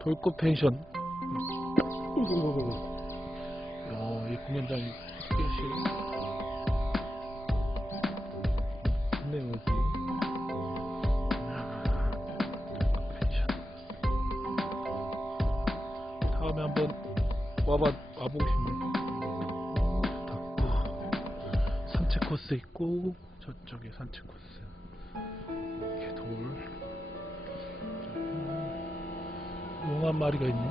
돌꽃 펜션 어, 이 공연장이 꽤시 근데 뭐지 다음에 한번 와봐 와보고 싶네. 좋다. 산책 코스 있고 저쪽에 산책 코스. 이렇게 돌. 한 마리가 있네.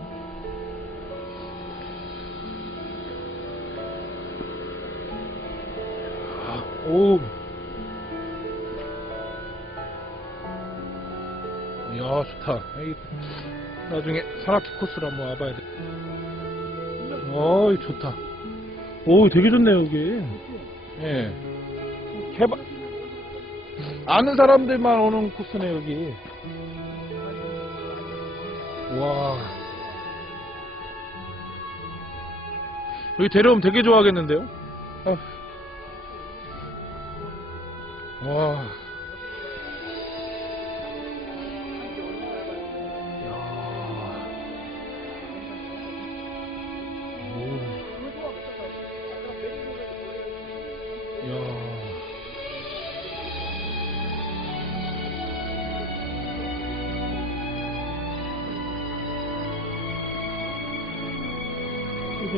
아, 오. 야 좋다. 나중에 사라키 코스로 한번 와봐야 돼. 어이 좋다. 오 되게 좋네 여기. 예. 개발 아는 사람들만 오는 코스네 여기. 와. 여기 데려오면 되게 좋아하겠는데요? 아. 와.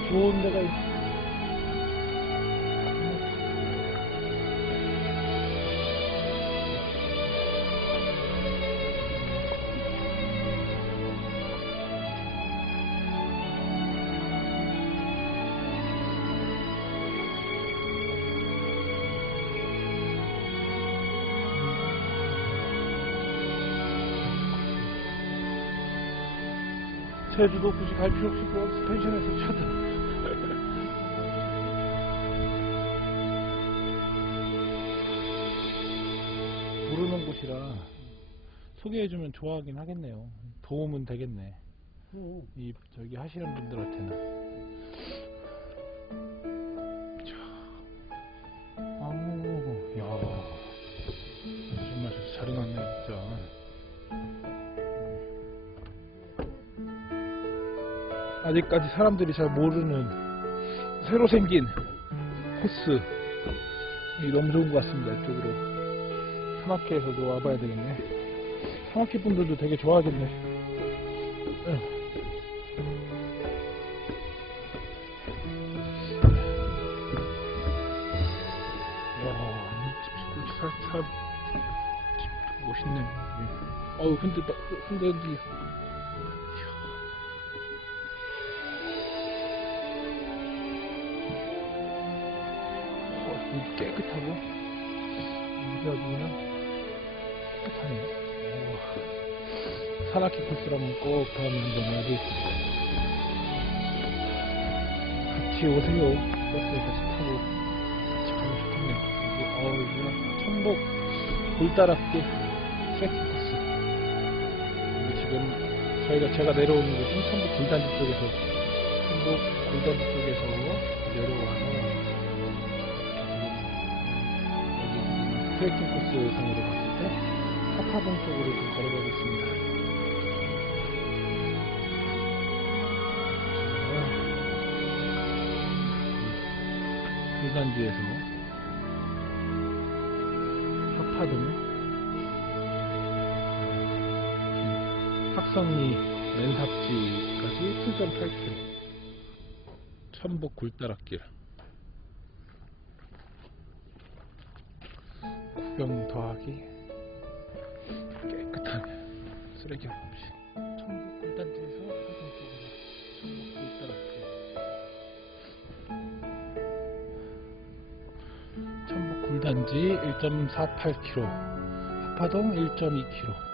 좋은 데가 있어. 제주도 굳이 갈 필요 없이 버스 펜션에서 찾아 곳이라 소개해주면 좋아하긴 하겠네요. 도움은 되겠네. 이 저기 하시는 분들한테는. 아우, 야, 정말 잘 해놨네 진짜. 아직까지 사람들이 잘 모르는 새로 생긴 코스. 너무 좋은 것 같습니다 이쪽으로 스마트에서도 와봐야 되겠네. 상업기 분들도 되게 좋아하겠네. 응. 야, 살짝 멋있네. 어우 흔들다 흔들기. 어, 깨끗하고 무지하고 그냥 깨끗하네. 사라키 코스라면 꼭 다음에 한번 해야지. 같이 오세요 버스에 같이 타고 같이 가면 좋겠네요 여기 어 이거 천복 골다랍게 트레킹 코스. 지금 저희가 제가 내려오는 곳은 천복 골단지 쪽에서 천복 골단지 쪽에서 내려와서 여기 트레킹 코스 상으로 봤을 때. 사봉 쪽으로 좀 걸어보겠습니다. 음, 일단지에서 하파동 학성리 맨삽지까지 7.8km 천복 굴다락길. 구경 더하기. 쓰레기 없이 천국 꿀단지에서 화성 쪽으로 천국 꿀단 앞으로 천국 꿀단지 1.48km 하파동 1.2km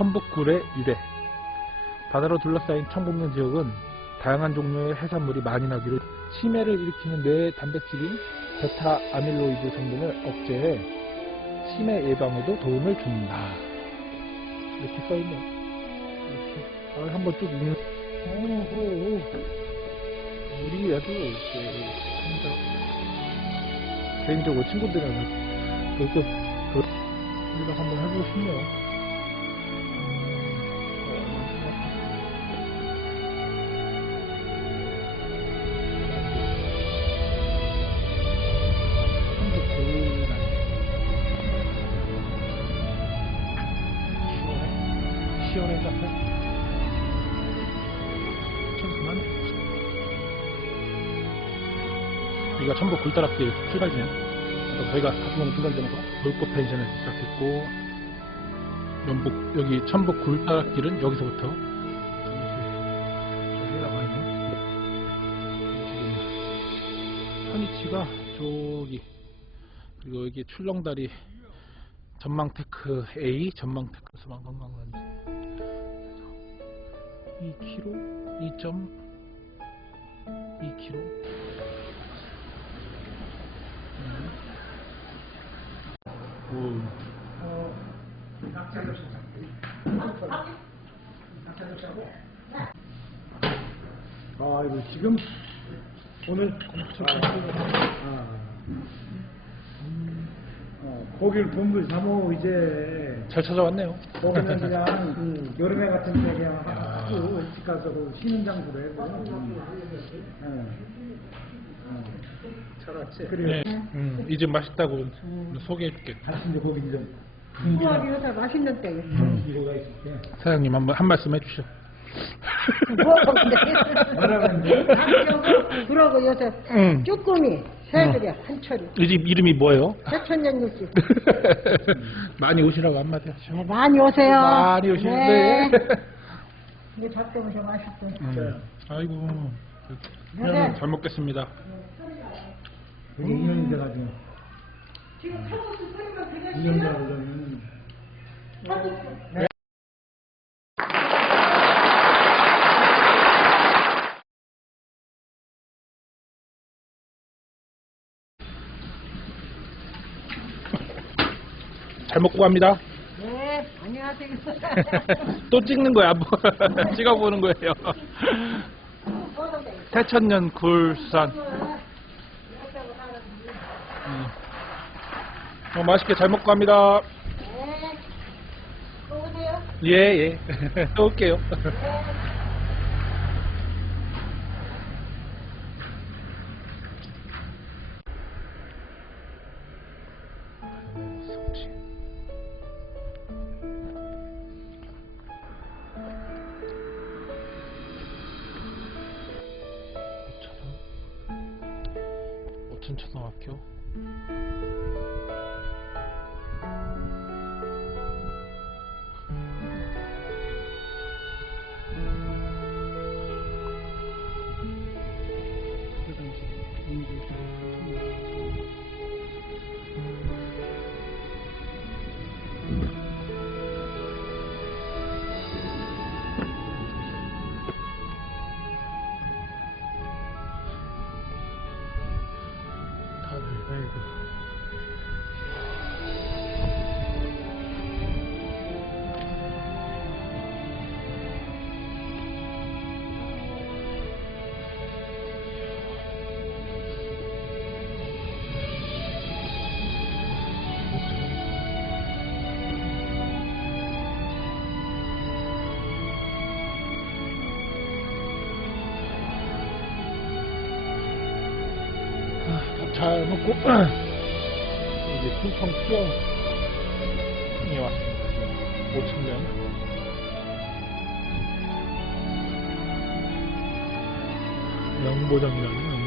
천북굴의 유래 바다로 둘러싸인 청북면 지역은 다양한 종류의 해산물이 많이 나기로 치매를 일으키는 뇌의 단백질인 베타 아밀로이드 성분을 억제해 치매 예방에도 도움을 줍니다. 이렇게 써있네. 이렇게 아, 한번 쭉 읽는 오호 우리 애도 이렇게 개인적으로 친구들이랑 그렇게 그, 그, 한번 해보고 싶네요. 여기가 천북 굴다락길. 그래서 저희가 가슴원 중간점에서 물꽃 펜션을 시작했고, 연북, 여기 천북 굴다락길은 여기서부터 저기가 많이 지금 현이치가 저기 그리고 여기 출렁다리 전망테크 A 전망테크 수방관광관지 2km 2.2km 아, 이거 지금 오늘 아, 어, 고기를 분불 삼어 이제 잘 찾아왔네요. 거기는 그냥 그 여름에 같은 때 그냥 야. 그집 가서 그 쉬는 장소로 해고 잘 왔지? 그래요. 네, 음, 이 집 맛있다고 소개해 줄게. 같이 이제 거기 좀 우와, 이거 맛있는 있을 때 사장님 한, 번- 한 말씀 해주시오. 뭐, 근데. 그러고 요새 음. 쭈꾸미, 새들이 한철이. 이 집 이름이 뭐예요? 새천년 육지. 많이 오시라고 한마디 하시오. 네, 많이 오세요. 많이 오시는데. 네. 이거 잡숴 보셔 맛있어. 음. 아이고. 네. 사장님 잘 먹겠습니다. 그게 인연이 돼가지고 지금 칼국수 끓이면 되게 인연이라고 그러면 잘 먹고 갑니다. 네, 안녕하세요. 또 찍는 거야, 뭐. 찍어보는 거예요. 태천년 굴산. 음. 어, 맛있게 잘 먹고 갑니다. 네. 또 오세요. 예, 예. 또 올게요. 오 천 초등학교 잘 먹고 이제 충청 수영에 왔습니다. 지금 5층면 영보정면 영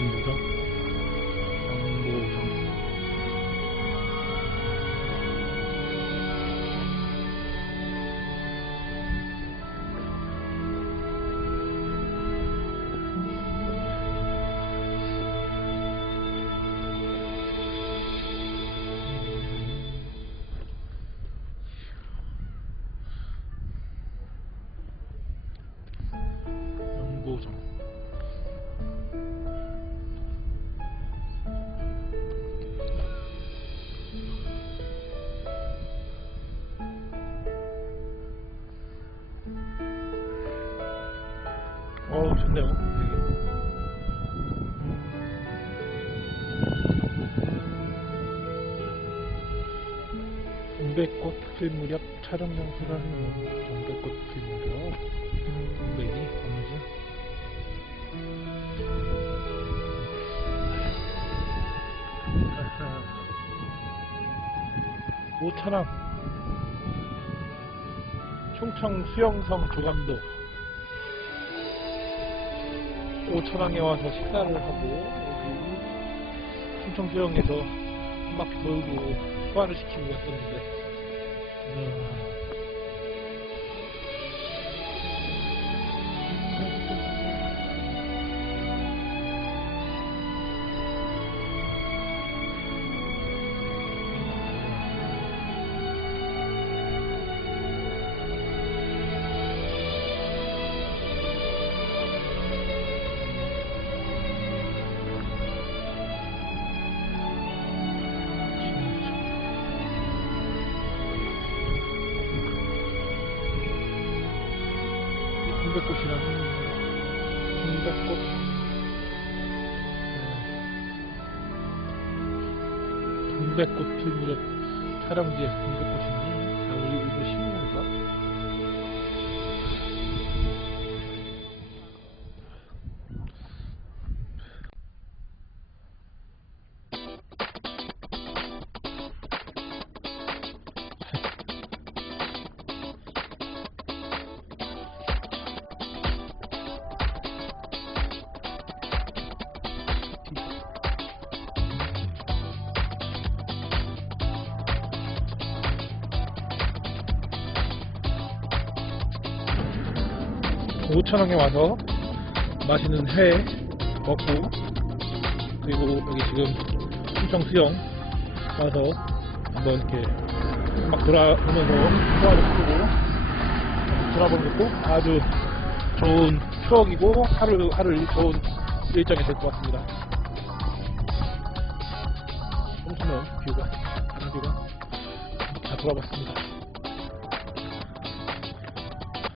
좋네요. 동백꽃 필 무렵 촬영 장소를 하는 동백꽃 필 무렵. 동백이 어느지 오천왕. 충청 수영성 조감도 오천왕에 와서 식사를 하고 여기 충청 수영에서 한 바퀴 돌고 소화를 시키고 왔었는데. 음, 네. 동백꽃 필 무렵 촬영지에서 동백꽃이 5천원에 와서 맛있는 회 먹고 그리고 여기 지금 충청 수영 와서 한번 이렇게 막 돌아보면서 소화도 시키고 돌아보는 것도 아주 좋은 추억이고 하루 하루 좋은 일정이 될 것 같습니다. 엄청난 뷰가 바다뷰가 다 돌아봤습니다.